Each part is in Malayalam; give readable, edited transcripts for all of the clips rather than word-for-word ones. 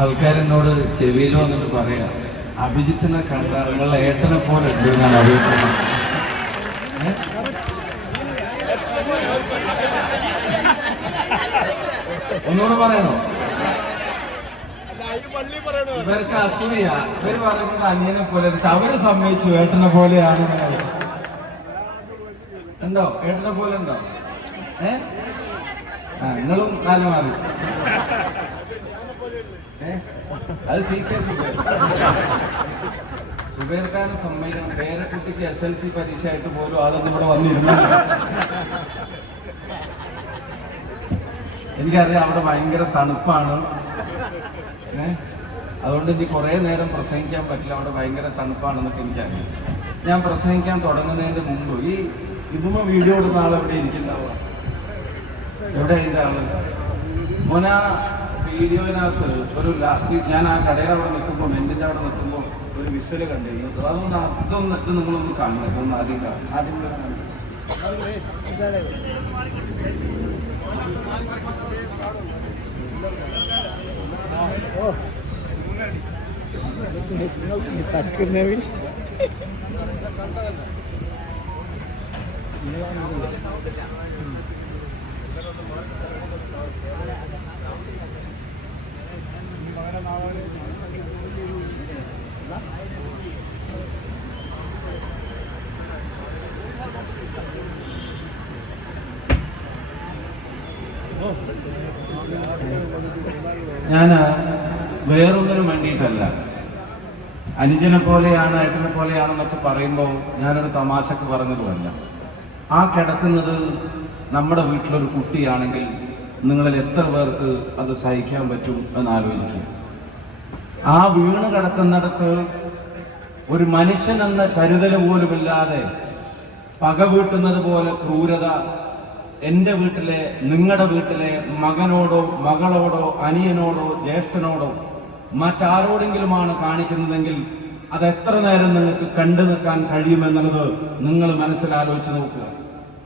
ആൾക്കാരെന്നോട് ചെവിയിൽ വന്നിട്ട് പറയാ, അഭിജിത്തിനെ കണ്ട നിങ്ങളുടെ ഏട്ടനെ പോലെ ഉണ്ട് എന്നാണ് അഭിപ്രായം. ഒന്നുകൂടെ പറയണോ? ഇവർക്ക് അസൂയ. ഇവർ പറയുന്നത് അനിയനെ പോലെ, അവര് സമ്മതിച്ചു ഏട്ടനെ പോലെയാണ്. ഉണ്ടോ? ഏട്ടനെ പോലെ ഉണ്ടോ? നിങ്ങളും കാലം മാറി. അത് സുബൈർഖാന് സമ്മതിക്കണം. പേരക്കുട്ടിക്ക് SLC പരീക്ഷ ആയിട്ട് പോലും അതൊന്നും ഇവിടെ വന്നിരുന്നു. എനിക്കറിയാം അവിടെ ഭയങ്കര തണുപ്പാണ്. അതുകൊണ്ട് ഇനി കുറെ നേരം പ്രസംഗിക്കാൻ പറ്റില്ല, അവിടെ ഭയങ്കര തണുപ്പാണെന്നൊക്കെ എനിക്കറിയാം. ഞാൻ പ്രസംഗിക്കാൻ തുടങ്ങുന്നതിന് മുമ്പ് ഇതുമ്മ വീഡിയോ എടുക്കുന്ന ആളെവിടെ ഇരിക്കുന്നുണ്ടാവുക? എവിടെ അതിൻ്റെ ആള്? മോന വീഡിയോയിനകത്ത് ഒരു ഞാൻ ആ കടയുടെ അവിടെ നിൽക്കുമ്പോൾ, മെന്റിന്റെ അവിടെ നിൽക്കുമ്പോൾ ഒരു വിഷ്വല് കണ്ടിരുന്നു. അതൊന്ന് അതൊന്നിട്ട് നിങ്ങളൊന്ന് കാണുക. ഒന്ന് ആദ്യം തക്കുന്നവി ഞാൻ വേറൊന്നിനും വേണ്ടിയിട്ടല്ല, അനുജനെ പോലെയാണ് ഏട്ടനെ പോലെയാണെന്നൊക്കെ പറയുമ്പോൾ ഞാനൊരു തമാശക്ക് പറഞ്ഞതുമല്ല. ആ കിടക്കുന്നത് നമ്മുടെ വീട്ടിലൊരു കുട്ടിയാണെങ്കിൽ നിങ്ങളിൽ എത്ര പേർക്ക് അത് സഹിക്കാൻ പറ്റും എന്നാലോചിക്കുക. ആ വീണ് കിടക്കുന്നിടത്ത് ഒരു മനുഷ്യൻ എന്ന കരുതൽ പോലുമില്ലാതെ പക വീട്ടുന്നത് പോലെ ക്രൂരത എൻ്റെ വീട്ടിലെ, നിങ്ങളുടെ വീട്ടിലെ മകനോടോ മകളോടോ അനിയനോടോ ജ്യേഷ്ഠനോടോ മറ്റാരോടെങ്കിലുമാണ് കാണിക്കുന്നതെങ്കിൽ അത് എത്ര നേരം നിങ്ങൾക്ക് കണ്ടു നിൽക്കാൻ കഴിയുമെന്നുള്ളത് നിങ്ങൾ മനസ്സിലാലോചിച്ച് നോക്കുക.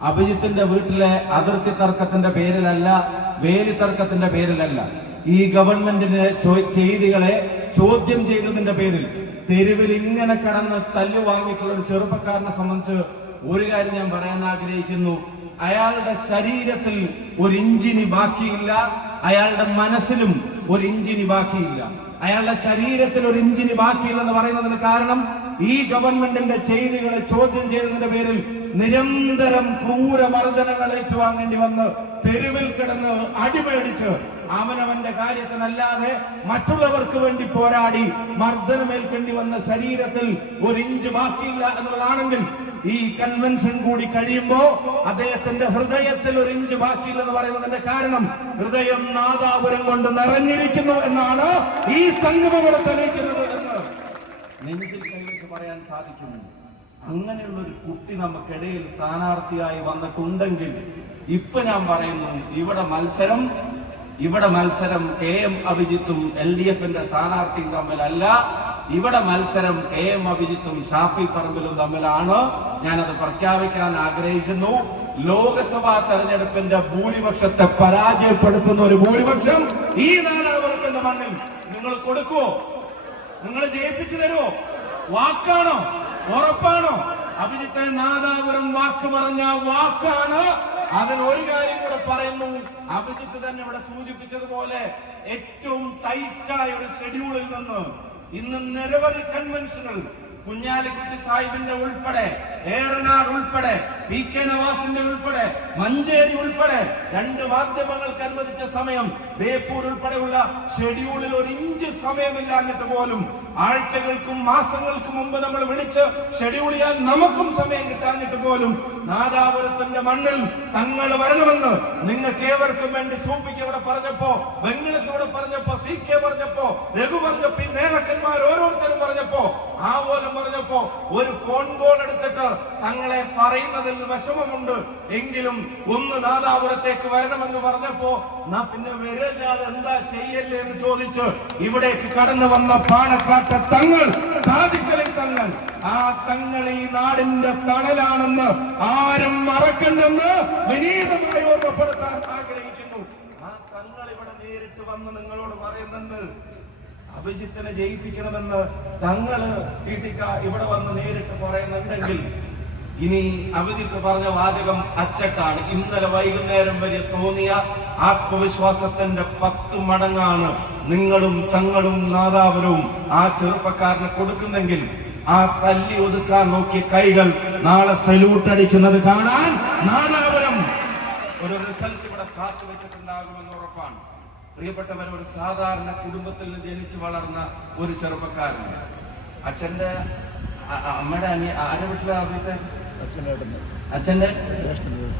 അഭിജിത്തിന്റെ വീട്ടിലെ അതിർത്തി തർക്കത്തിന്റെ പേരിലല്ല, വേലി തർക്കത്തിന്റെ പേരിലല്ല, ഈ ഗവൺമെന്റിന്റെ ചെയ്തികളെ ചോദ്യം ചെയ്തതിന്റെ പേരിൽ തെരുവിൽ ഇങ്ങനെ കടന്ന് തല്ലു വാങ്ങിയിട്ടുള്ള ഒരു ചെറുപ്പക്കാരനെ സംബന്ധിച്ച് ഒരു കാര്യം ഞാൻ പറയാൻ ആഗ്രഹിക്കുന്നു. അയാളുടെ ശരീരത്തിൽ ഒരു ഇഞ്ചിനി ബാക്കിയില്ല, അയാളുടെ മനസ്സിലും ഒരു ഇഞ്ചിനി ബാക്കിയില്ല. അയാളുടെ ശരീരത്തിൽ ഒരു ഇഞ്ചിനി ബാക്കിയില്ലെന്ന് പറയുന്നതിന് കാരണം ഈ ഗവൺമെന്റിന്റെ ചെയ്തികളെ ചോദ്യം ചെയ്തതിന്റെ പേരിൽ നിരന്തരം ക്രൂരമർദ്ദനങ്ങൾ ഏറ്റുവാങ്ങേണ്ടി വന്ന് തെരുവിൽ കിടന്ന് അടിമേടിച്ച് അവനവന്റെ കാര്യത്തിനല്ലാതെ മറ്റുള്ളവർക്ക് വേണ്ടി പോരാടി മർദ്ദനമേൽക്കേണ്ടി വന്ന ശരീരത്തിൽ ഒരു ഇഞ്ച് ബാക്കിയില്ല എന്നുള്ളതാണെങ്കിൽ ഈ കൺവെൻഷൻ കൂടി കഴിയുമ്പോ അദ്ദേഹത്തിന്റെ ഹൃദയത്തിൽ ഒരു ഇഞ്ച് ബാക്കിയില്ലെന്ന് പറയുന്നതിന്റെ കാരണം ഹൃദയം നാദാപുരം കൊണ്ട് നിറഞ്ഞിരിക്കുന്നു എന്നാണ് ഈ സംഗമം ഇവിടെ തെളിയിക്കുന്നത് എന്ന് നെഞ്ചിൽ കൈവച്ച് പറയാൻ സാധിക്കുന്നു. അങ്ങനെയുള്ള ഒരു കുട്ടി നമുക്കിടയിൽ സ്ഥാനാർത്ഥിയായി വന്നിട്ടുണ്ടെങ്കിൽ ഇപ്പൊ ഞാൻ പറയുന്നു, ഇവിടെ മത്സരം KM അഭിജിത്തും LDFന്റെ സ്ഥാനാർത്ഥിയും തമ്മിലല്ല, ഇവിടെ മത്സരം KM അഭിജിത്തും ഷാഫി പറമ്പിലും തമ്മിലാണ്. ഞാനത് പ്രഖ്യാപിക്കാൻ ആഗ്രഹിക്കുന്നു. ലോക്സഭാ തെരഞ്ഞെടുപ്പിന്റെ ഭൂരിപക്ഷത്തെ പരാജയപ്പെടുത്തുന്ന ഒരു ഭൂരിപക്ഷം ഈ നാദാപുരത്തിന്റെ മണ്ണിൽ നിങ്ങൾ കൊടുക്കുവോ? നിങ്ങൾ ജയിപ്പിച്ചു തരുമോ? വാക്കാണോ? ഉറപ്പാണോ? അഭിജിത്ത് നാദാപുരം വാക്ക് പറഞ്ഞ വാക്കാണ്. അതിനൊരു കാര്യം കൂടെ പറയുന്നു. അഭിജിത്ത് തന്നെ ഇവിടെ സൂചിപ്പിച്ചതുപോലെ ഏറ്റവും ടൈറ്റായ ഒരു ഷെഡ്യൂളിൽ നിന്ന് ഇന്ന് നിരവധി കൺവെൻഷനുകൾ കുഞ്ഞാലിക്കുട്ടി സാഹിബിന്റെ ഉൾപ്പെടെ, ഏറനാട് ഉൾപ്പെടെ, PK നവാസിന്റെ ഉൾപ്പെടെ, മഞ്ചേരി ഉൾപ്പെടെ 2 മാധ്യമങ്ങൾക്ക് അനുവദിച്ച സമയം, ബേപ്പൂർ ഉൾപ്പെടെയുള്ള ഷെഡ്യൂളിൽ ഒരു ഇഞ്ച് സമയമില്ലാഞ്ഞിട്ട് പോലും ആഴ്ചകൾക്കും മാസങ്ങൾക്കും മുമ്പ് നമ്മൾ വിളിച്ച് ഷെഡ്യൂൾ ചെയ്യാൻ നമുക്കും സമയം കിട്ടാഞ്ഞിട്ട് പോലും നാദാപുരത്തിന്റെ മണ്ണിൽ തങ്ങൾ വരണമെന്ന് നിങ്ങൾക്ക് ഏവർക്കും വേണ്ടി സൂപ്പിക്ക് ഇവിടെ പറഞ്ഞപ്പോ, വെങ്ങലത്ത് ഇവിടെ പറഞ്ഞപ്പോ, CK പറഞ്ഞപ്പോ, രഘു പറഞ്ഞപ്പോ, ഈ നേതാക്കന്മാർ ഓരോരുത്തരും പറഞ്ഞപ്പോ, ആവോലം പറഞ്ഞപ്പോ ഒരു ഫോൺ കോൾ എടുത്തിട്ട് തങ്ങളെ പറയുന്നതിൽ വിഷമമുണ്ട്, എങ്കിലും ഒന്ന് നാദാപുരത്തേക്ക് വരണമെന്ന് പറഞ്ഞപ്പോ പിന്നെ വരില്ലാതെ എന്താ ചെയ്യല്ലേ എന്ന് ചോദിച്ച് ഇവിടേക്ക് കടന്നു വന്ന പാണക്കാട്ടെ തങ്ങൾ, സാധിക്കലിൽ തങ്ങൾ, ആ തങ്ങൾ ഈ നാടിന്റെ തണലാണെന്ന് ആരും മറക്കണ്ടെന്ന് വിനീതമായി ഓർമ്മപ്പെടുത്താൻ ആഗ്രഹിക്കുന്നു. ആ തങ്ങൾ ഇവിടെ നേരിട്ട് വന്ന് നിങ്ങളോട് പറയുന്നുണ്ട്, അഭിജിത്തിനെ ജയിപ്പിക്കണമെന്ന് തങ്ങള് ഇവിടെ വന്ന് നേരിട്ട് പറയുന്നുണ്ടെങ്കിൽ ഇനി അഭിജിത്ത് പറഞ്ഞ വാചകം അച്ചട്ടാണ്. ഇന്നലെ വൈകുന്നേരം വരെ തോന്നിയ ആത്മവിശ്വാസത്തിന്റെ 10 മടങ്ങാണ് നിങ്ങളും ചങ്ങളും നാദാപുരവും ആ ചെറുപ്പക്കാരന് കൊടുക്കുന്നെങ്കിൽ ആ തല്ലി ഒതുക്കാൻ നോക്കിയ കൈകൾ നാളെ സല്യൂട്ട് അടിക്കുന്നത് കാണാൻ നാദാപുരം ഒരു റിസൾട്ട് ഇവിടെ കാത്തുവെച്ചിട്ടുണ്ടാകുമെന്ന് ഉറപ്പാണ്. പ്രിയപ്പെട്ടവർ, ഒരു സാധാരണ കുടുംബത്തിൽ നിന്ന് ജനിച്ചു വളർന്ന ഒരു ചെറുപ്പക്കാരൻ, അച്ഛന്റെ അമ്മയുടെ ആരുടെ വീട്ടിലെ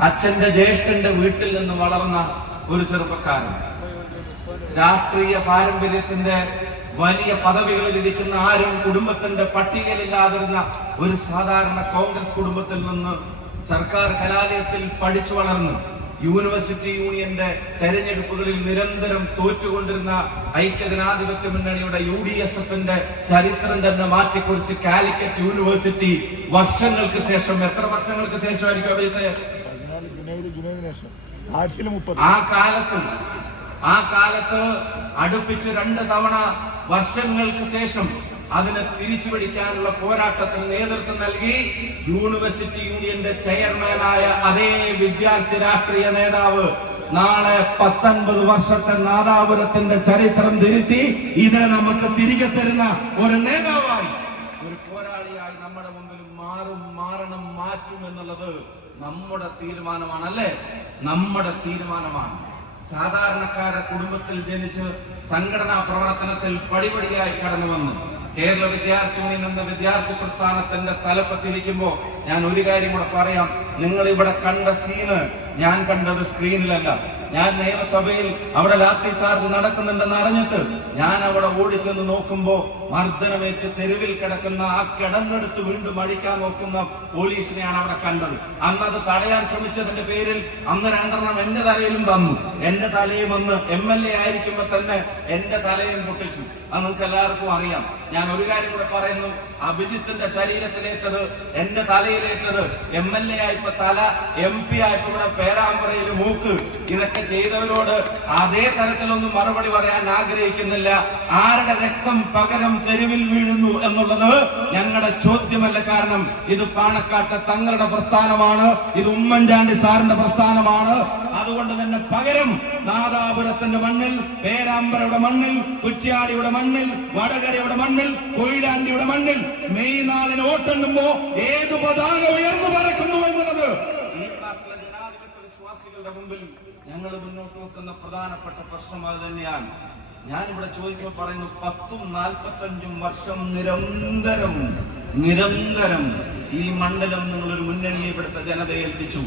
അച്ഛന്റെ ജ്യേഷ്ഠന്റെ വീട്ടിൽ നിന്ന് വളർന്ന ഒരു ചെറുപ്പക്കാരൻ, രാഷ്ട്രീയ പാരമ്പര്യത്തിന്റെ വലിയ പദവികളിൽ ഇരിക്കുന്ന ആരും കുടുംബത്തിന്റെ പട്ടികയിലില്ലാതിരുന്ന ഒരു സാധാരണ കോൺഗ്രസ് കുടുംബത്തിൽ നിന്ന് സർക്കാർ കലാലയത്തിൽ പഠിച്ചു വളർന്ന് യൂണിവേഴ്സിറ്റി യൂണിയന്റെ തെരഞ്ഞെടുപ്പുകളിൽ നിരന്തരം തോറ്റുകൊണ്ടിരുന്ന ഐക്യജനാധിപത്യ മുന്നണിയുടെ UDSFന്റെ ചരിത്രം തന്നെ മാറ്റിക്കുറിച്ച് കാലിക്കറ്റ് യൂണിവേഴ്സിറ്റി വർഷങ്ങൾക്ക് ശേഷം, എത്ര വർഷങ്ങൾക്ക് ശേഷമായിരിക്കും അവിടുത്തെ ആ കാലത്ത് അടുപ്പിച്ച് 2 തവണ വർഷങ്ങൾക്ക് ശേഷം അതിനെ തിരിച്ചു പിടിക്കാനുള്ള പോരാട്ടത്തിന് നേതൃത്വം നൽകി യൂണിവേഴ്സിറ്റി യൂണിയന്റെ ചെയർമാനായ അതേ വിദ്യാർത്ഥി രാഷ്ട്രീയ നേതാവ് നാളെ 19 വർഷത്തെ നാദാപുരത്തിന്റെ ചരിത്രം തിരുത്തി ഇതിനെ നമുക്ക് തിരികെ തരുന്ന ഒരു നേതാവായി, ഒരു പോരാളിയായി നമ്മുടെ മുമ്പിൽ മാറ്റും എന്നുള്ളത് നമ്മുടെ തീരുമാനമാണ്. അല്ലേ? നമ്മുടെ തീരുമാനമാണ്. സാധാരണക്കാരുടെ കുടുംബത്തിൽ ജനിച്ച് സംഘടനാ പ്രവർത്തനത്തിൽ പടിപടിയായി കടന്നു വന്നു കേരള വിദ്യാർത്ഥി യൂണിയൻ എന്ന വിദ്യാർത്ഥി പ്രസ്ഥാനത്തിന്റെ തലപ്പത്തിരിക്കുമ്പോ ഞാൻ ഒരു കാര്യം കൂടെ പറയാം. നിങ്ങൾ ഇവിടെ കണ്ട സീന് ഞാൻ കണ്ടത് സ്ക്രീനിലല്ല. ഞാൻ നിയമസഭയിൽ അവിടെ ലാത്തി ചാർജ് നടക്കുന്നുണ്ടെന്ന് അറിഞ്ഞിട്ട് ഞാൻ അവിടെ ഓടിച്ചെന്ന് നോക്കുമ്പോ മർദ്ദനമേറ്റ് തെരുവിൽ കിടക്കുന്ന ആ കിടന്നെടുത്ത് വീണ്ടും അടിക്കാൻ നോക്കുന്ന പോലീസിനെയാണ് അവിടെ കണ്ടത്. അന്നത് തടയാൻ ശ്രമിച്ചതിന്റെ പേരിൽ അന്ന് 2 എന്റെ തലയിലും തന്നു. എന്റെ തലയും വന്ന് MLA ആയിരിക്കുമ്പോ തന്നെ എന്റെ തലയും പൊട്ടിച്ചു. അത് നിങ്ങൾക്ക് എല്ലാവർക്കും അറിയാം. ഞാൻ ഒരു കാര്യം കൂടെ പറയുന്നു. അഭിജിത്തിന്റെ ശരീരത്തിലേറ്റത്, എന്റെ തലയിലേറ്റത്, MLA ആയപ്പോ തല, MP ആയപ്പോ ഇവിടെ പേരാമ്പ്രയിൽ മൂക്ക്, ഇതൊക്കെ ചെയ്തവരോട് അതേ തരത്തിലൊന്നും മറുപടി പറയാൻ ആഗ്രഹിക്കുന്നില്ല. ആരുടെ രക്തം പകരം തെരുവിൽ വീഴുന്നു എന്നുള്ളത് ഞങ്ങളുടെ ചോദ്യമല്ല. കാരണം ഇത് പാണക്കാട്ടെ തങ്ങളുടെ പ്രസ്ഥാനമാണ്, ഇത് ഉമ്മൻചാണ്ടി സാറിന്റെ പ്രസ്ഥാനമാണ്. അതുകൊണ്ട് തന്നെ പകരം നാദാപുരത്തിന്റെ മണ്ണിൽ, പേരാമ്പ്രയുടെ മണ്ണിൽ, കുറ്റ്യാടിയുടെ മണ്ണിൽ, വടകരയുടെ മണ്ണിൽ, കൊയിലാണ്ടിയുടെ മണ്ണിൽ മെയ് 4 വോട്ടെണ്ണുമ്പോ ഏത് പതാക ഉയർന്നു പറക്കുന്നു എന്നുള്ളത് ഈ നാട്ടിലെ ജനാധിപത്യ വിശ്വാസികളുടെ മുമ്പിൽ ഞങ്ങൾ മുന്നോട്ട് വെക്കുന്ന പ്രധാനപ്പെട്ട പ്രശ്നം അത് തന്നെയാണ്. ഞാനിവിടെ ചോദിക്കുമ്പോൾ പറയുന്നു, 10ഉം 45ഉം വർഷം നിരന്തരം ഈ മണ്ഡലം നിങ്ങളൊരു മുന്നണിയെ ഇവിടുത്തെ ജനതയെ ഏൽപ്പിച്ചു.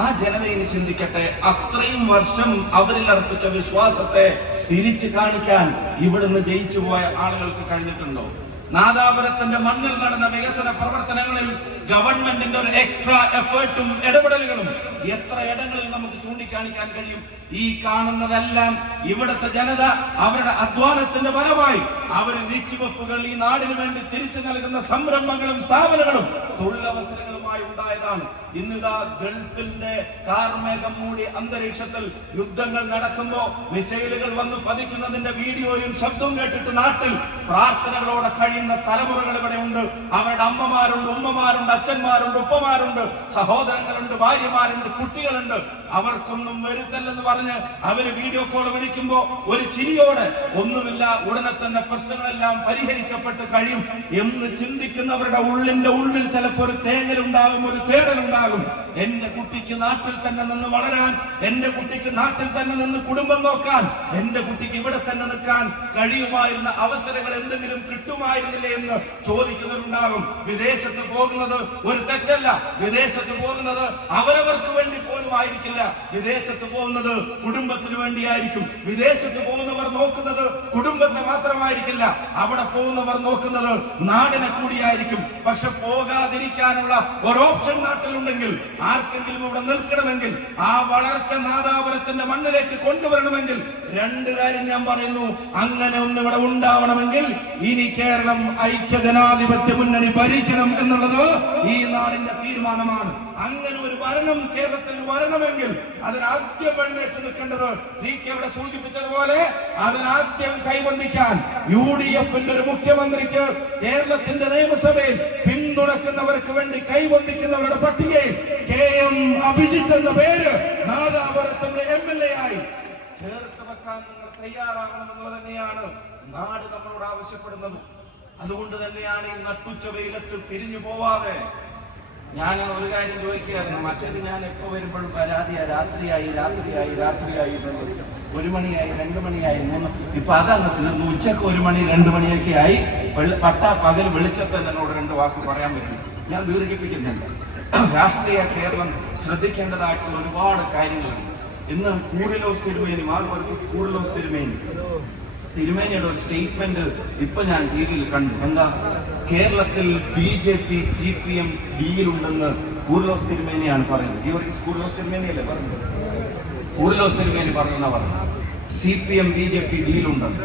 ആ ജനതയെ ചിന്തിക്കട്ടെ, അത്രയും വർഷം അവരിൽ അർപ്പിച്ച വിശ്വാസത്തെ തിരിച്ചു കാണിക്കാൻ ഇവിടുന്ന് ജയിച്ചു പോയ ആളുകൾക്ക് കഴിഞ്ഞിട്ടുണ്ടോ? നാദാപുരത്തിന്റെ മണ്ണിൽ നടന്ന വികസന പ്രവർത്തനങ്ങളിൽ ഗവൺമെന്റിന്റെ ഒരു എക്സ്ട്രാ എഫേർട്ടും ഇടപെടലുകളും എത്ര ഇടങ്ങളിൽ നമുക്ക് ചൂണ്ടിക്കാണിക്കാൻ കഴിയും? ഈ കാണുന്നതെല്ലാം ഇവിടുത്തെ ജനത അവരുടെ അധ്വാനത്തിന്റെ ഫലമായി അവര് നീക്കിവെപ്പുകൾ ഈ നാടിന് വേണ്ടി തിരിച്ചു നൽകുന്ന സംരംഭങ്ങളും സ്ഥാപനങ്ങളും തൊഴിലവസരങ്ങളുമായി ഉണ്ടായതാണ്. ഇന്നിതാ ഗൾഫിന്റെ കാർമേഘം മൂടി അന്തരീക്ഷത്തിൽ യുദ്ധങ്ങൾ നടക്കുമ്പോ മിസൈലുകൾ വന്ന് പതിക്കുന്നതിന്റെ വീഡിയോയും ശബ്ദവും കേട്ടിട്ട് നാട്ടിൽ പ്രാർത്ഥനകളോടെ കഴിയുന്ന തലമുറകൾ ഇവിടെ ഉണ്ട്. അവരുടെ അമ്മമാരുണ്ട്, ഉമ്മമാരുണ്ട്, അച്ഛന്മാരുണ്ട്, ഉപ്പമാരുണ്ട്, സഹോദരങ്ങളുണ്ട്, ഭാര്യമാരുണ്ട്, കുട്ടികളുണ്ട്. അവർക്കൊന്നും വരുത്തല്ലെന്ന് പറഞ്ഞ് അവര് വീഡിയോ കോൾ വിളിക്കുമ്പോ ഒരു ചിരിയോടെ ഒന്നുമില്ല, ഉടനെ തന്നെ പ്രശ്നങ്ങളെല്ലാം പരിഹരിക്കപ്പെട്ട് കഴിയും എന്ന് ചിന്തിക്കുന്നവരുടെ ഉള്ളിൽ ചിലപ്പോൾ ഒരു തേങ്ങലുണ്ടാകും, ഒരു തേടലുണ്ടാകും. എന്റെ കുട്ടിക്ക് നാട്ടിൽ തന്നെ നിന്ന് വളരാൻ, എന്റെ കുട്ടിക്ക് നാട്ടിൽ തന്നെ നിന്ന് കുടുംബം നോക്കാൻ, എന്റെ കുട്ടിക്ക് ഇവിടെ തന്നെ നിൽക്കാൻ കഴിയുമായിരുന്ന അവസരങ്ങൾ എന്തെങ്കിലും കിട്ടുമായിരുന്നില്ലേ എന്ന് ചോദിക്കുന്നവരുണ്ടാകും. വിദേശത്ത് പോകുന്നത് ഒരു തെറ്റല്ല. വിദേശത്ത് പോകുന്നത് അവരവർക്ക് വേണ്ടി പോലും ആയിരിക്കില്ല. വിദേശത്ത് പോകുന്നത് കുടുംബത്തിന് വേണ്ടിയായിരിക്കും. വിദേശത്ത് പോകുന്നവർ നോക്കുന്നത് കുടുംബത്തെ മാത്രമായിരിക്കില്ല. അവിടെ പോകുന്നവർ നോക്കുന്നത് നാടിനെ കൂടിയായിരിക്കും. പക്ഷെ പോകാതിരിക്കാനുള്ള ഒരു ഓപ്ഷൻ നാട്ടിലുണ്ടെങ്കിൽ, ആർക്കെങ്കിലും ഇവിടെ നിൽക്കണമെങ്കിൽ, ആ വളർച്ച നാദാപുരത്തിന്റെ മണ്ണിലേക്ക് കൊണ്ടുവരണമെങ്കിൽ 2 കാര്യം ഞാൻ പറയുന്നു. അങ്ങനെ ഒന്ന് ഇവിടെ ഉണ്ടാവണമെങ്കിൽ ഇനി കേരളം ഐക്യജനാധിപത്യ മുന്നണി ഭരിക്കണം എന്നുള്ളത് ഈ നാടിന്റെ തീരുമാനമാണ്. അങ്ങനെ ഒരു ഭരണം കേരളത്തിൽ വരണമെങ്കിൽ അതിനാദ്യം എഴുന്നേറ്റ് നിൽക്കേണ്ടത് CK ഇവിടെ സൂചിപ്പിച്ചതുപോലെ അതിനാദ്യം കൈവന്ദിക്കാൻ UDFന്റെ ഒരു മുഖ്യമന്ത്രിക്ക് കേരളത്തിന്റെ നിയമസഭയിൽ പിന്തുണക്കുന്നവർക്ക് വേണ്ടി കൈവന്ദിക്കുന്നവരുടെ പട്ടികയിൽ KM അഭിജിത്ത് എന്ന പേര് നാദാപുരത്തിന്റെ MLA ആയി ചേർത്ത് വെക്കാൻ നിങ്ങൾ തയ്യാറാകണമെന്നുള്ളത് തന്നെയാണ് നാട് നമ്മളോട് ആവശ്യപ്പെടുന്നത്. അതുകൊണ്ട് തന്നെയാണ് ഈ നട്ടുച്ച വെയിലത്ത് പിരിഞ്ഞു പോവാതെ ഞാൻ ഒരു കാര്യം ചോദിക്കുകയായിരുന്നു. മറ്റേത് ഞാൻ എപ്പോ വരുമ്പോഴും പരാതിയായി രാത്രിയായി 1 മണിയായി 2 മണിയായി 3. ഇപ്പൊ അതങ്ങ് തീർന്നു. ഉച്ചക്ക് 1 മണി 2 മണിയൊക്കെ ആയി. പകൽ വെളിച്ചത്ത് എന്നോട് 2 വാക്ക് പറയാൻ പറ്റും. ഞാൻ ദീർഘിപ്പിക്കുന്നുണ്ട്. രാഷ്ട്രീയ കേരളം ശ്രദ്ധിക്കേണ്ടതായിട്ടുള്ള ഒരുപാട് കാര്യങ്ങളുണ്ട്. ഇന്ന് കൂറിലോസ് തിരുമേനി കൂറിലോസ് തിരുമേനിയുടെ ഒരു സ്റ്റേറ്റ്മെന്റ് ഇപ്പൊ ഞാൻ ടിവിയിൽ കണ്ടു. എന്താ, കേരളത്തിൽ BJP CPM ഡീലുണ്ടെന്ന് കൂറിലോസ് തിരുമേനിയാണ് പറയുന്നത്. കൂറിലോസ് തിരുമേനിയല്ലേ പറഞ്ഞത്? കൂറിലോസ് തിരുമേനി പറഞ്ഞ CPM BJP ഡീലുണ്ടെന്ന്.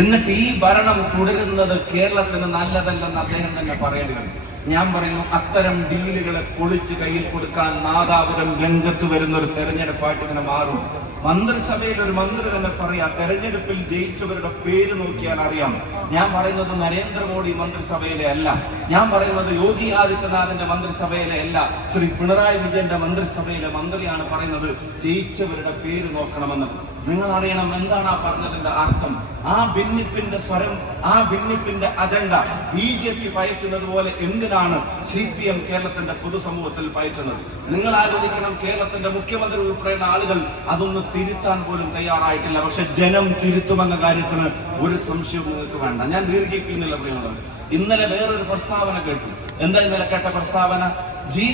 എന്നിട്ട് ഈ ഭരണം തുടരുന്നത് കേരളത്തിന് നല്ലതല്ലെന്ന് അദ്ദേഹം തന്നെ പറയേണ്ടി വരും. ഞാൻ പറയുന്നു, അത്തരം ഡീലുകളെ പൊളിച്ച് കയ്യിൽ കൊടുക്കാൻ നാദാപുരം രംഗത്ത് വരുന്ന ഒരു തെരഞ്ഞെടുപ്പായിട്ട് ഇങ്ങനെ മാറും. മന്ത്രിസഭയിൽ ഒരു മന്ത്രി തന്നെ പറയാം, തെരഞ്ഞെടുപ്പിൽ ജയിച്ചവരുടെ പേര് നോക്കിയാൽ അറിയാം. ഞാൻ പറയുന്നത് നരേന്ദ്രമോദി മന്ത്രിസഭയിലെ അല്ല, ഞാൻ പറയുന്നത് യോഗി ആദിത്യനാഥിന്റെ മന്ത്രിസഭയിലെ അല്ല, ശ്രീ പിണറായി വിജയന്റെ മന്ത്രിസഭയിലെ മന്ത്രിയാണ് പറയുന്നത് ജയിച്ചവരുടെ പേര് നോക്കണമെന്ന്. നിങ്ങൾ അറിയണം എന്താണ് ആ പറഞ്ഞതിന്റെ അർത്ഥം. ആ ഭിന്നിപ്പിന്റെ സ്വരം, ആ ഭിന്നിപ്പിന്റെ അജണ്ട BJP പയറ്റുന്നത് പോലെ എന്തിനാണ് CPM കേരളത്തിന്റെ പൊതുസമൂഹത്തിൽ പയറ്റുന്നത്? നിങ്ങൾ ആലോചിക്കണം, കേരളത്തിന്റെ മുഖ്യമന്ത്രി ഉൾപ്പെടെയുള്ള ആളുകൾ അതൊന്ന് തിരുത്താൻ പോലും തയ്യാറായിട്ടില്ല. പക്ഷെ ജനം തിരുത്തുമെന്ന കാര്യത്തിന് ഒരു സംശയവും നിങ്ങൾക്ക് വേണ്ട. ഞാൻ ദീർഘിപ്പിക്കുന്നില്ല പ്രിയമുള്ളവർ. ഇന്നലെ വേറൊരു പ്രസ്താവന കേട്ടു. എന്താ ഇന്നലെ കേട്ട പ്രസ്താവന?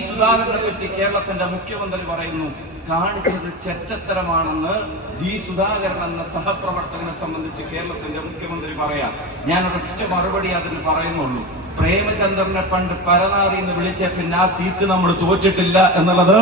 സുധാകരനെ പറ്റി കേരളത്തിന്റെ മുഖ്യമന്ത്രി പറയുന്നു, കാണിച്ചത് ചെറ്റത്തരമാണെന്ന് സുധാകരൻ എന്ന സഹപ്രവർത്തകനെ സംബന്ധിച്ച് കേരളത്തിന്റെ മുഖ്യമന്ത്രി പറയാം. ഞാൻ ഒരൊറ്റ മറുപടി അതിന് പറയുന്നുള്ളൂ. പ്രേമചന്ദ്രനെ പണ്ട് പരനാറി എന്ന് വിളിച്ച പിന്നെ ആ സീറ്റ് നമ്മൾ തോറ്റിട്ടില്ല എന്നുള്ളത്